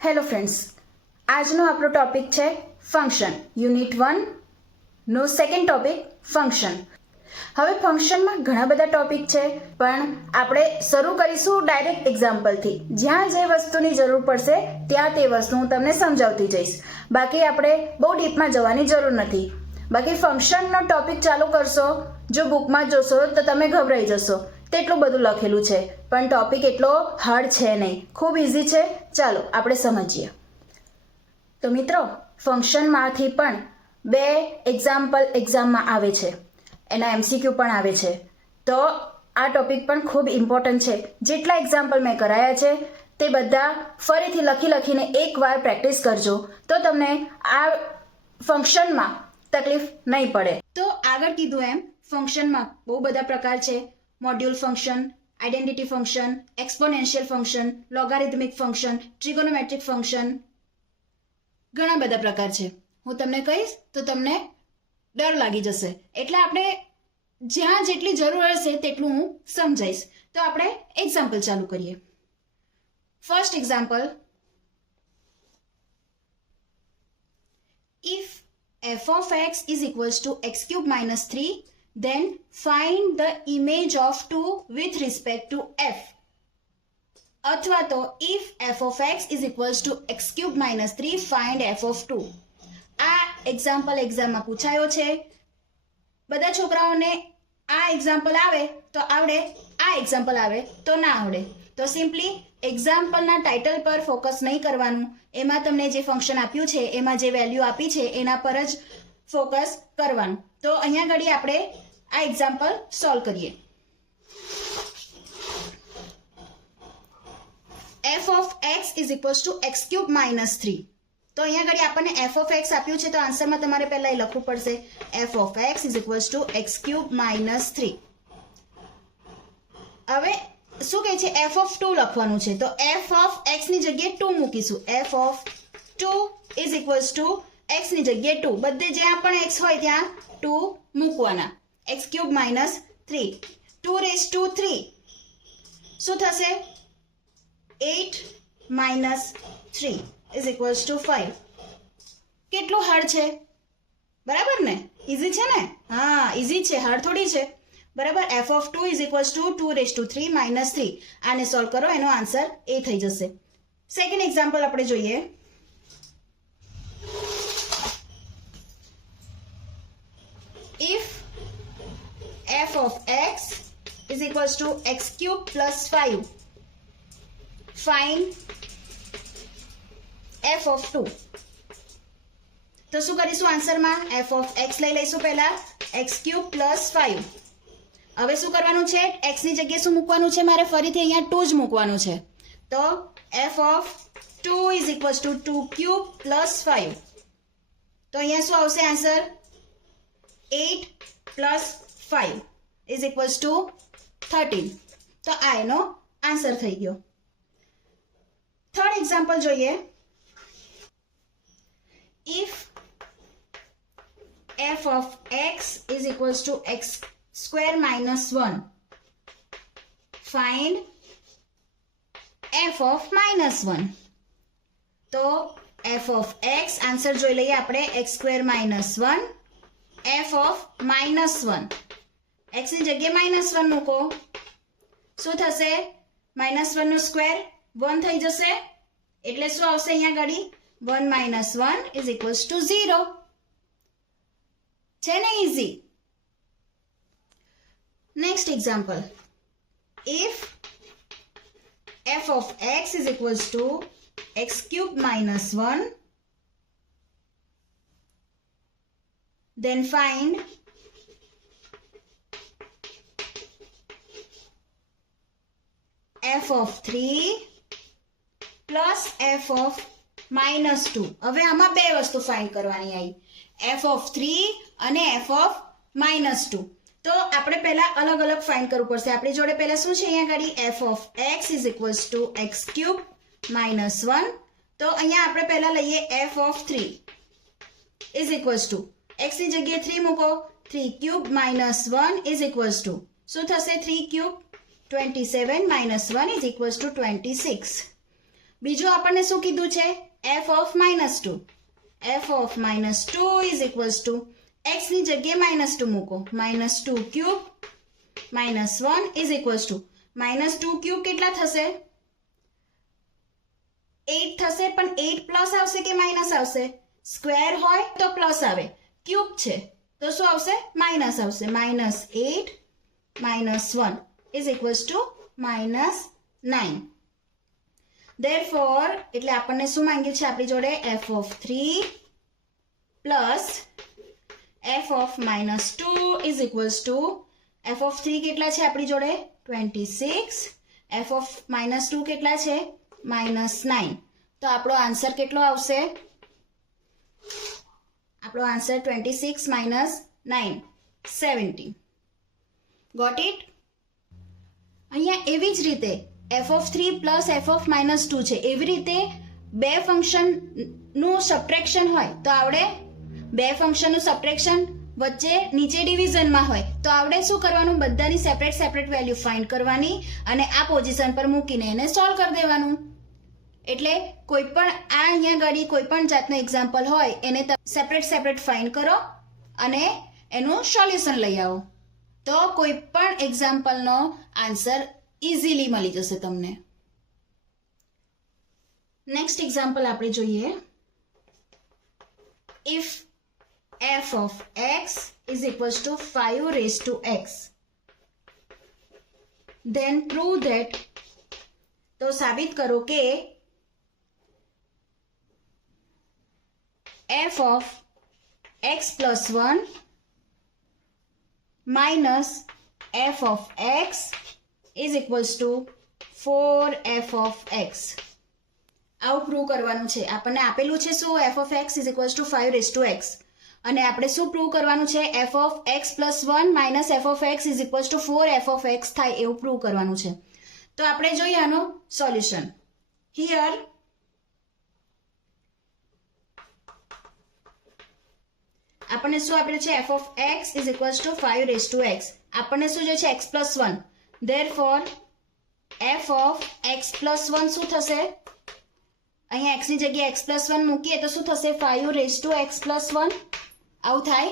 Hello friends, આજનો આપણો topic છે ફંક્શન. યુનિટ 1 નો સેકન્ડ ટોપિક ફંક્શન. હવે ફંક્શનમાં ઘણા બધા ટોપિક છે, પણ આપણે શરૂ કરીશું ડાયરેક્ટ એક્ઝામ્પલથી. જ્યાં જે વસ્તુની જરૂર પડશે ત્યાં તે વસ્તુ હું તમને સમજાવતી જઈશ. બાકી આપણે બહુ ડીપમાં જવાની જરૂર નથી. બાકી ફંક્શનનો ટોપિક ચાલુ કરશો, જો બુકમાં જોશો તો તમે ગભરાઈ જશો. તેટલું બધું લખેલું છે, પણ ટોપિક એટલો હાર્ડ છે નહીં, ખૂબ ઇઝી છે. ચાલો આપણે સમજીએ. તો મિત્રો, ફંક્શનમાંથી પણ બે એક્ઝામ્પલ એક્ઝામમાં આવે છે, એના MCQ પણ આવે છે. તો આ ટોપિક પણ ખૂબ ઇમ્પોર્ટન્ટ છે. જેટલા એક્ઝામ્પલ મેં કરાયા છે તે બધા ફરીથી લખીને એકવાર પ્રેક્ટિસ કરજો, તો તમને આ ફંક્શનમાં તકલીફ નહીં પડે. તો આગળ કીધું એમ ફંક્શનમાં બહુ બધા પ્રકાર છે. Module function, identity function, exponential function, logarithmic function, trigonometric function, ઘણા બધા પ્રકાર છે. હું તમને કહીશ તો તમને ડર લાગી જશે, એટલે આપણે જ્યાં જેટલી જરૂર હશે તેટલું હું સમજાઈશ. તો આપણે એક્ઝામ્પલ ચાલુ કરીએ. First example, if f of x is equals to x cube minus 3, then find the image of 2 with respect to f. અથવા તો if f of x is equals to x cube minus 3, find f of 2. આ example એક્ઝામમાં પૂછાયો છે. બધા છોકરાઓને આ example આવે તો આવડે, આ એક્ઝામ્પલ આવે તો ના આવડે. તો સિમ્પલી એક્ઝામ્પલના ટાઇટલ પર ફોકસ નહીં કરવાનું. એમાં તમને જે ફંક્શન આપ્યું છે, એમાં જે વેલ્યુ આપી છે એના પર જ ફોકસ કરવાનું. તો અહીંયા ઘડી આપણે આ એક્ઝામ્પલ સોલ્વ કરીએ. f of x is equals to x cube minus 3. તો અહીંયા ઘડી આપણને f of x આપ્યું છે, તો આન્સરમાં તમારે પહેલા એ લખવું પડશે f of x is equals to x cube minus 3. હવે શું કહે છે, f of 2 લખવાનું છે, તો f of x ની જગ્યાએ 2 મૂકીશું. f of 2 is equals to x ની જગ્યાએ 2, બધે જ્યાં પણ x હોય ત્યાં 2 મૂકવાના. x cube minus 3, 2 raised to 3 શું થશે, 8 minus 3 is equals to 5. કેટલું હાર્ડ છે, બરાબર ને? ઇઝી છે ને? હા, ઇઝી છે, હાર્ડ થોડી છે, બરાબર. f of 2 is equals to 2 raised to 3 minus 3. આને સોલ્વ કરો, એનો આન્સર એ થઈ જશે. સેકન્ડ એક્ઝામ્પલ આપણે જોઈએ. if f of x is equals to x cube plus 5, find f of 2. તો શું કરીશું આન્સરમાં, f of x લઈ લઈશું પહેલા, x cube plus 5. હવે શું કરવાનું છે, x ની જગ્યાએ શું મૂકવાનું છે, મારે ફરીથી અહીંયા 2 જ મૂકવાનું છે. તો f of 2 is equals to 2 cube plus 5. તો અહીંયા શું આવશે answer, 8 plus 5 is equals to 13. તો આ એનો આન્સર થઈ ગયો. થર્ડ એક્ઝામ્પલ જોઈએ. if f of x is equals to x square minus 1, find f of minus 1. તો f of x આન્સર જોઈ લઈએ આપણે, x square minus 1, f of minus 1, x ની જગ્યાએ minus 1 મૂકો. શું થશે, minus 1 નો સ્ક્વેર 1 થઈ જશે, એટલે શું આવશે અહીંયા ગાડી, 1 minus 1 is equals to 0. છે ને easy. Next example, if f of x is equals to x cube minus 1, then find f of 3 plus f of minus 2. હવે આમાં બે વસ્તુ ફાઇન્ડ કરવાની આવી, f of 3 અને f of minus 2. તો આપણે પહેલા અલગ અલગ ફાઇન્ડ કરવું પડશે. આપણી જોડે પહેલા શું છે અહીંયા ગાડી, f of x is equals to x cube minus 1. તો અહીંયા આપણે પહેલા લઈએ f of 3 is equals to, x ની જગ્યાએ 3 મૂકો, 3 cube minus 1 is equals to શું થશે, 3 cube 27 minus 1 is equals to 26. બીજું આપણને શું કીધું છે? f of -2. f of -2 is equals to x ની જગ્યાએ -2 મૂકો. -2 cube -1 is equals to -2 cube કેટલા થશે? 8 થશે. પણ 8 પ્લસ આવશે કે માઇનસ આવશે? સ્ક્વેર હોય તો પ્લસ આવે, ક્યુબ છે તો શું આવશે? માઇનસ આવશે. -8 -1 is equals to -9. Therefore એટલે આપણને શું માંગ્યું છે આપણી જોડે? f of 3 plus f of -2 is equals to f of 3 કેટલા છે આપણી જોડે? 26. f of -2 કેટલા છે? -9. તો આપણો આન્સર કેટલો આવશે? આપણો આન્સર 26 - 9 17. Got it? અહીંયા એવી જ રીતે f of 3 plus f of -2 છે. એવી રીતે બે ફંક્શનનું સબટ્રેક્શન હોય તો આવડે. બે ફંક્શનનું સબટ્રેક્શન વચ્ચે નીચે ડિવિઝનમાં હોય તો આવડે શું કરવાનું? બધાની સેપરેટ વેલ્યુ ફાઇન્ડ કરવાની અને આ પોઝિશન પર મૂકીને એને સોલ્વ કરી દેવાનું. એટલે કોઈ પણ આ અહીંયા ગાડી કોઈ પણ જાતનું એક્ઝામ્પલ હોય એને સેપરેટ ફાઇન્ડ કરો અને એનું સોલ્યુશન લઈ આવો તો કોઈ પણ એક્ઝામ્પલનો આન્સર ઇઝીલી મળી જશે તમને. નેક્સ્ટ એક્ઝામ્પલ આપણે જોઈએ. If f of x is equals to 5 raised to x, then prove that. તો સાબિત કરો કે f of x plus 1 minus f of x is equals to 4f of x. આવું પ્રૂવ કરવાનું છે. આપણને આપેલું છે શું? f of x is equals to 5 raised to x. અને આપણે શું પ્રૂવ કરવાનું છે? f of x plus 1 minus f of x is equals to 4f of x થાય એવું પ્રૂવ કરવાનું છે. તો આપણે જોઈએ આનો સોલ્યુશન. હિયર આપણને શું આપેલું છે? f of x is equals to 5 raised to x. આપણને શું જોઈએ છે? x plus 1. Therefore f of x plus 1 શું થશે? અહીંયા x ની જગ્યાએ x plus 1 મૂકીએ તો શું થશે? 5 raised to x plus 1. આવું થાય.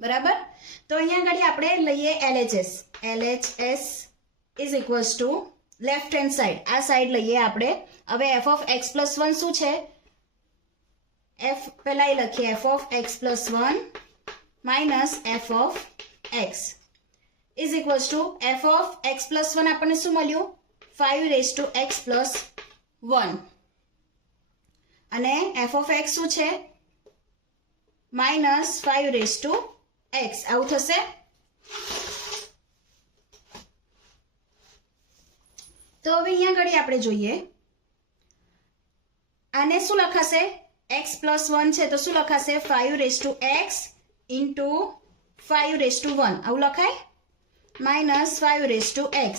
બરાબર? તો અહીંયા આગળ આપણે લઈએ LHS. LHS is equals to left hand side. આ સાઈડ લઈએ આપણે. હવે f of x plus 1 શું છે? f પહેલા એ લખીએ f of x plus 1 minus f of x is equals to f of x plus 1 આપણને શું મળ્યું? 5 raised to x plus 1 અને f of x શું છે? minus 5 raised to x. આવું થશે. તો હવે અહીંયા ઘડી આપણે જોઈએ આને શું લખાશે? x plus 1 છે તો શું લખાશે? 5 raised to x into 5 raised to 1 આવું લખાય. minus 5 raised to x.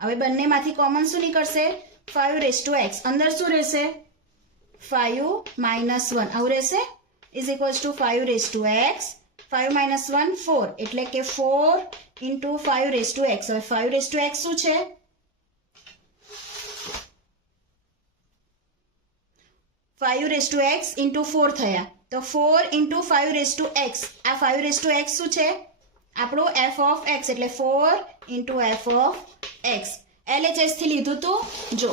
હવે બંનેમાંથી કોમન શું નીકળશે? 5 raised to x. અંદર શું રહેશે? 5 minus 1 આવું રહેશે. is equals to 5 raised to x. 5 minus 1 4 એટલે કે 4 into 5 raised to x. હવે 5 raised to x શું છે? 5 raised to x into 4 થયા તો 4 into 5 raised to x. આ 5 raised to x શું છે? આપણું f of x એટલે 4 into f of x. LHS થી લીધું તું જો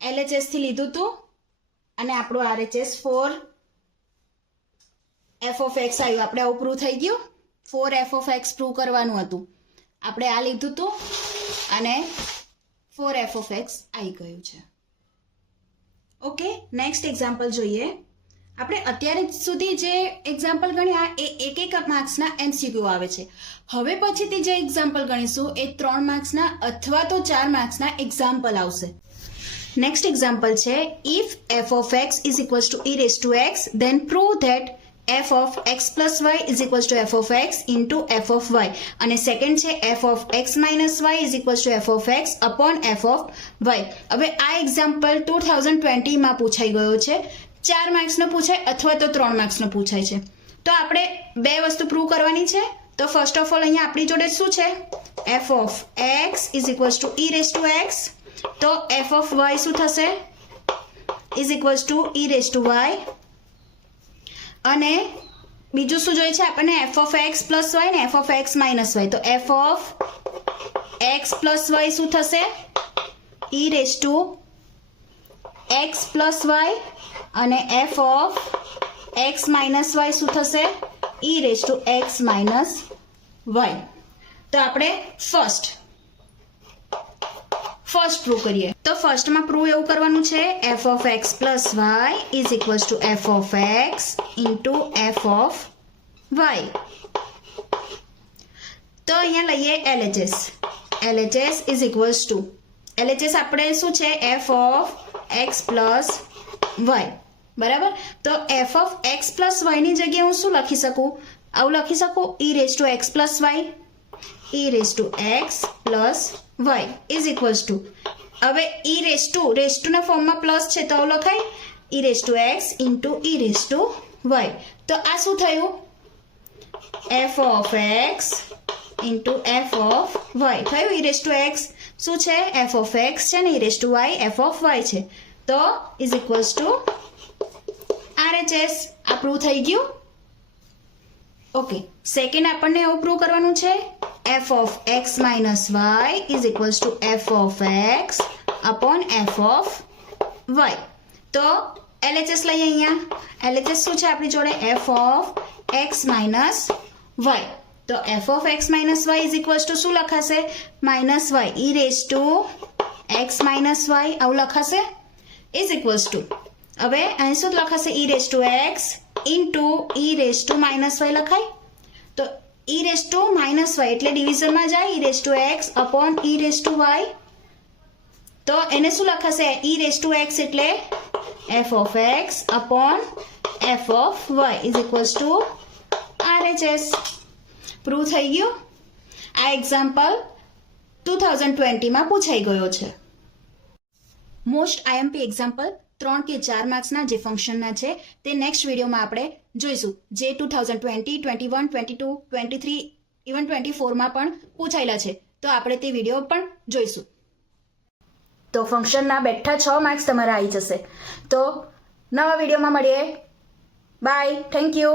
LHS થી લીધું તું અને આપણું RHS 4 f of x આવ્યું. આપણે આવું પ્રૂવ થઈ ગયું. 4 f of x પ્રૂવ કરવાનું હતું. આપણે આ લીધું તું અને 4 f of x આવી ગયું છે. ઓકે, નેક્સ્ટ એક્ઝામ્પલ જોઈએ. આપણે અત્યારે સુધી જે એક્ઝામ્પલ ગણ્યા એ એક માર્ક્સના MCQ આવે છે. હવે પછીથી જે એક્ઝામ્પલ ગણીશું એ 3 માર્ક્સના અથવા તો 4 માર્ક્સના એક્ઝામ્પલ આવશે. નેક્સ્ટ એક્ઝામ્પલ છે if f of x is equals to e raised to x then prove that f of x plus y is equals to f of x into f of y. અને second છે f of x minus y is equals to f of x upon f of y. હવે આ example 2020 માં પૂછાઈ ગયો છે. 4 માર્ક્સનો પૂછાય અથવા તો 3 માર્ક્સનો પૂછાય છે. તો આપણે બે વસ્તુ પ્રૂવ કરવાની છે. તો ફર્સ્ટ ઓફ ઓલ અહીંયા આપણી જોડે શું છે? f of x is equals to e raised to x. તો f of y શું થશે? Is equals to e raise to y. અને બીજું શું જોઈએ છે આપણને? F of x plus y ને f of x minus y. તો f of x plus y શું થશે? E raise to x plus y. અને f of x minus y શું થશે? E raise to x minus y. તો આપણે first prove કરીએ. તો ફર્સ્ટમાં પ્રૂવ એવું કરવાનું છે f of x plus y is equals to f of x into f of y. તો અહીંયા લઈએ LHS. LHS is equals to LHS આપણે શું છે? F of x plus y. બરાબર. તો એફ ઓફ એક્સ પ્લસ વાયની જગ્યાએ હું શું લખી શકું? આવું લખી શકું e raise to x plus y. E raise to x plus y is equals to, હવે ઈ રેસ ટુના ફોર્મમાં પ્લસ છે તો આવું લખાય e raise to x into e raise to y. તો આ શું થયું? F of x into f of y થયું. ઈ રેસ ટુ એક્સ શું છે? એફ ઓફ એક્સ છે ને e raise to y f of y છે. તો ઇઝ ઇક્વલ્સ ટુ RHS. આ પ્રૂવ થઈ ગયું. ઓકે, સેકન્ડ આપણને એવું પ્રૂવ કરવાનું છે f of x minus y is equals to f of x upon f of y. તો LHS લઈએ અહીંયા. LHS શું છે આપણી જોડે? F of x minus y. તો f of x minus y is equals to શું લખાશે? Minus Y e raise to x minus y આવું લખાશે ઇઝ ઇક્વલ્સ ટુ, હવે અહીં શું લખાશે? E raise to x into e raise to minus y લખાય. તો e raise to minus y એટલે ડિવિઝનમાં જાય e raise to x upon e raise to y. તો એને શું લખાશે? ઈ રેસ ટુ એક્સ એટલે f of x upon f of y is equals to RHS. Prove થઈ ગયું. આ એક્ઝામ્પલ 2020માં પૂછાઈ ગયો છે. મોસ્ટ IMP એક્ઝામ્પલ 3 કે 4 માર્ક્સના જે ફંક્શનના છે તે નેક્સ્ટ વિડીયોમાં આપણે જોઈશું, જે 2020, 21, 22, 23, ઇવન 24માં પણ પૂછાયેલા છે. તો આપણે તે વિડીયો પણ જોઈશું. તો ફંક્શનના બેઠા 6 માર્ક્સ તમારા આવી જશે. તો નવા વિડીયોમાં મળીએ. બાય. Thank you.